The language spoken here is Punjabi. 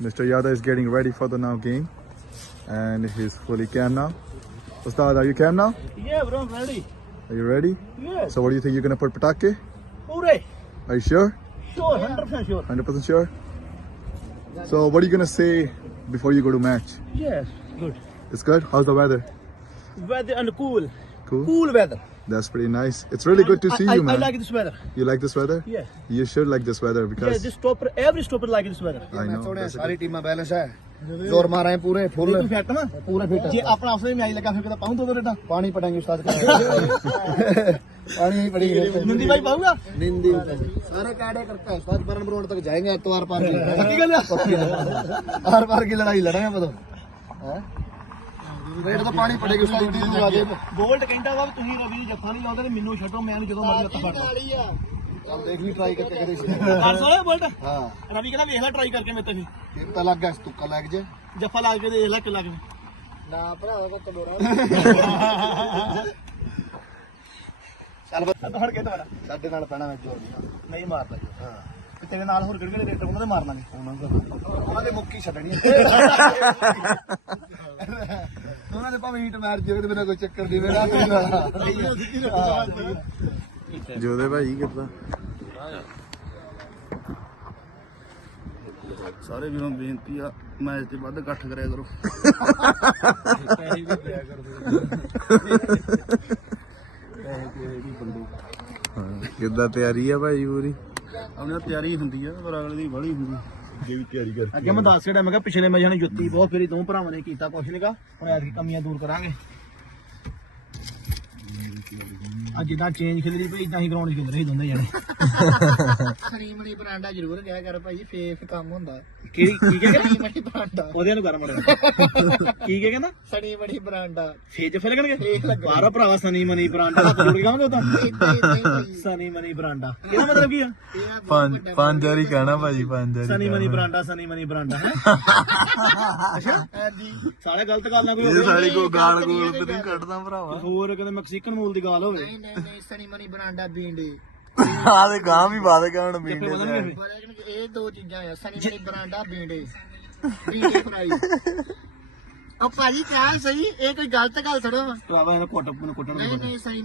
Mr. Yada is getting ready for the now game and he's fully cam now. Ustad, are you cam now? Yeah, bro, ready. Are you ready? Yeah. So, what do you think you're gonna put patake? Pure. Are you sure? Sure, 100% sure. 100% sure? So, what are you gonna say before you go to match? Yes, good. It's good? How's the weather? Weather and cool. Cool? Cool weather. That's pretty nice. It's really and good to I, see I, you, man. I like this weather. You like this weather? Yeah. You should like this weather because. Yeah, this stopper, every stopper like this weather. I know. That's a good... team balance hai. ਜੋਰ ਮਾਰਾ ਹੈ ਪੂਰੇ ਫੁੱਲ ਤੂੰ ਫਿੱਟ ਨਾ ਪੂਰੇ ਫਿੱਟ ਜੇ ਆਪਣਾ ਆਫਸੇ ਮੈਂ ਆਈ ਲੱਗਾ ਫਿਰ ਕਿਤਾ ਪਾਉਂ ਤੋ ਬਰੇ ਤਾਂ ਪਾਣੀ ਪੜਾਂਗੇ ਉਸਤਾਦ ਕਰ ਪਾਣੀ ਹੀ ਪੜੀ ਨਿੰਦੀ ਬਾਈ ਪਾਉਗਾ ਨਿੰਦੀ ਸਾਰੇ ਕਾੜੇ ਕਰਤਾ ਹੈ ਸਵਾਦ ਪਰਨ ਬਰੋਂਡ ਤੱਕ ਜਾਏਗਾ ਇਤਵਾਰ ਪਾਰ ਸੱਚੀ ਗੱਲ ਹੈ ਪੱਕੀ ਹਰ ਵਾਰ ਕੀ ਲੜਾਈ ਲੜਾਂਗੇ ਬਦੋ ਹੈ ਰੇਡ ਤਾਂ ਪਾਣੀ ਪੜੇਗੀ ਸਾਈਂ ਦੀ ਦੁਆ ਦੇ ਗੋਲਡ ਕਹਿੰਦਾ ਵਾ ਤੁਸੀਂ ਰਵੀ ਨੂੰ ਜੱਫਾ ਨਹੀਂ ਲਾਉਂਦੇ ਤੇ ਮੈਨੂੰ ਛੱਡੋ ਮੈਂ ਵੀ ਜਦੋਂ ਮਰਜ਼ੀ ਤੱਕ ਫੜ ਦੇਖੀ ਟਰਾਈ ਕਰਕੇ ਕਰੇ ਸੀ ਕਰ ਸੋਲੇ ਬੋਲਟ ਹਾਂ ਰਵੀ ਕਹਿੰਦਾ ਵੇਖ ਲੈ ਟਰਾਈ ਕਰਕੇ ਮੇਰੇ ਤੇ ਨਹੀਂ ਤਾਂ ਲੱਗ ਗਿਆ ਤੂੰ ਲੱਗ ਜੇ ਜੱਫਾ ਲੱਗ ਕੇ ਦੇਖ ਲੈ ਲੱਗ ਨਾ ਨਾ ਭਰਾ ਉਹ ਚੱਲ ਤਾਂ ਹੜ ਕੇ ਤੁਹਾਡਾ ਸਾਡੇ ਨਾਲ ਪੈਣਾ ਮੈਂ ਜੋਰ ਨਹੀਂ ਨਹੀਂ ਮਾਰਦਾ ਜੀ ਹਾਂ ਕਿਤੇ ਨਾਲ ਹੋਰ ਉਹਨਾਂ ਦੇ ਮੁੱਕੀ ਕਿ ਉਹਨਾਂ ਦੇ ਭਾਵੇਂ ਹੀਟ ਮਾਰ ਜੇ ਤੇ ਬਿਨਾ ਕੋਈ ਚੱਕਰ ਦੀ ਮੇਰਾ ਨਹੀਂ ਜੋਦੇ ਭਾਈ ਕਿੱਦਾਂ ਸਾਰੇ ਵੀਰਾਂ ਬੇਨਤੀ ਆ ਮੈਚ ਤੇ ਵੱਧ ਇਕੱਠ ਕਰਿਆ ਕਰੋ ਪੈਸੇ ਵੀ ਦਿਆ ਹਾਂ ਕਿੱਦਾਂ ਤਿਆਰੀ ਆ ਭਾਈ ਪੂਰੀ ਆਉਣਾ ਤਿਆਰੀ ਹੁੰਦੀ ਆ ਪਰ ਅਗਲੇ ਦੀ ਵੜੀ ਹੁੰਦੀ ਆ ਅੱਗੇ ਮੈਂ ਦੱਸ ਕਿਹਾ ਮੈਂ ਕਿਹਾ ਪਿਛਲੇ ਮੈਂ ਜਣਾ ਜੁੱਤੀ ਬਹੁਤ ਫੇਰੀ ਦੋ ਭਰਾਵਾਂ ਨੇ ਕੀਤਾ ਕੁਛ ਨਹੀਂਗਾ ਹੁਣ ਐਤਕੀ ਕਮੀਆਂ ਦੂਰ ਕਰਾਂਗੇ ਅੱਜ ਇਹਦਾ ਚੇਂਜ ਖਿਲਰੀ ਪਈ ਇਦਾਂ ਹੀ ਗਰਾਉਂਡ ਚ ਖਿਲਰੀ ਦੋਨੇ ਜਣੇ ਕਰੀਮ ਲਈ ਬਰਾਂਡਾ ਜ਼ਰੂਰ ਗਿਆ ਕਰ ਭਾਈ ਫੇਫ ਕੰਮ ਹੁੰਦਾ ਕਿਹੜੀ ਕੀ ਕਹਿੰਦਾ ਉਹਦੇ ਨੂੰ ਗਰਮ ਰਹਿਣਾ ਕੀ ਕਹਿੰਦਾ ਸਣੀ ਬੜੀ ਬਰਾਂਡਾ ਫੇਜ ਫਿਲਗਣਗੇ ਬਾਰਾ ਭਰਾ ਸਣੀ ਮਣੀ ਬਰਾਂਡਾ ਦਾ ਜ਼ਰੂਰ ਕਹਾਂਗੇ ਤਾਂ ਸਣੀ ਮਣੀ ਬਰਾਂਡਾ ਇਹਦਾ ਮਤਲਬ ਕੀ ਆ ਪੰਜ ਪੰਜ ਜਾਰੀ ਕਹਿਣਾ ਭਾਜੀ ਪੰਜ ਜਾਰੀ ਸਣੀ ਮਣੀ ਬਰਾਂਡਾ ਸਣੀ ਮਣੀ ਬਰਾਂਡਾ ਅੱਛਾ ਸਾਰੇ ਗਲਤ ਗੱਲਾਂ ਕੋਈ ਇਹ ਸਾਰੀ ਕੋ ਗਾਲ ਗੋਲ ਤੇ ਨਹੀਂ ਕੱਢਦਾ ਭਰਾਵਾ ਹੋਰ ਕਹਿੰਦੇ ਮੈਕਸੀਕਨ ਮੂਲ ਦੀ ਗੱਲ ਹੋਵੇ ਨਹੀਂ ਨਹੀਂ ਸਣੀ ਮਣੀ ਬਰਾਂਡਾ ਬੀਂਡੇ ਆਲੇ ਗਾਂ ਵੀ ਬਾਦ ਗਾਂ ਨੂੰ ਬੀਂਡੇ ਇਹ ਦੋ ਚੀਜ਼ਾਂ ਆ ਸਨੀ ਨੇ ਬਰਾਂਡਾ ਬੀਂਡੇ ਬੀਂਡੇ ਫਰਾਈ ਆ ਭਾਜੀ ਕਹਾਂ ਸਹੀ ਇਹ ਕੋਈ ਗਲਤ ਗੱਲ ਥੜੋ ਤੂੰ ਆਵਾ ਇਹਨੂੰ ਕੁੱਟ ਨੂੰ ਕੁੱਟਣ ਨਹੀਂ ਨਹੀਂ ਸਹੀ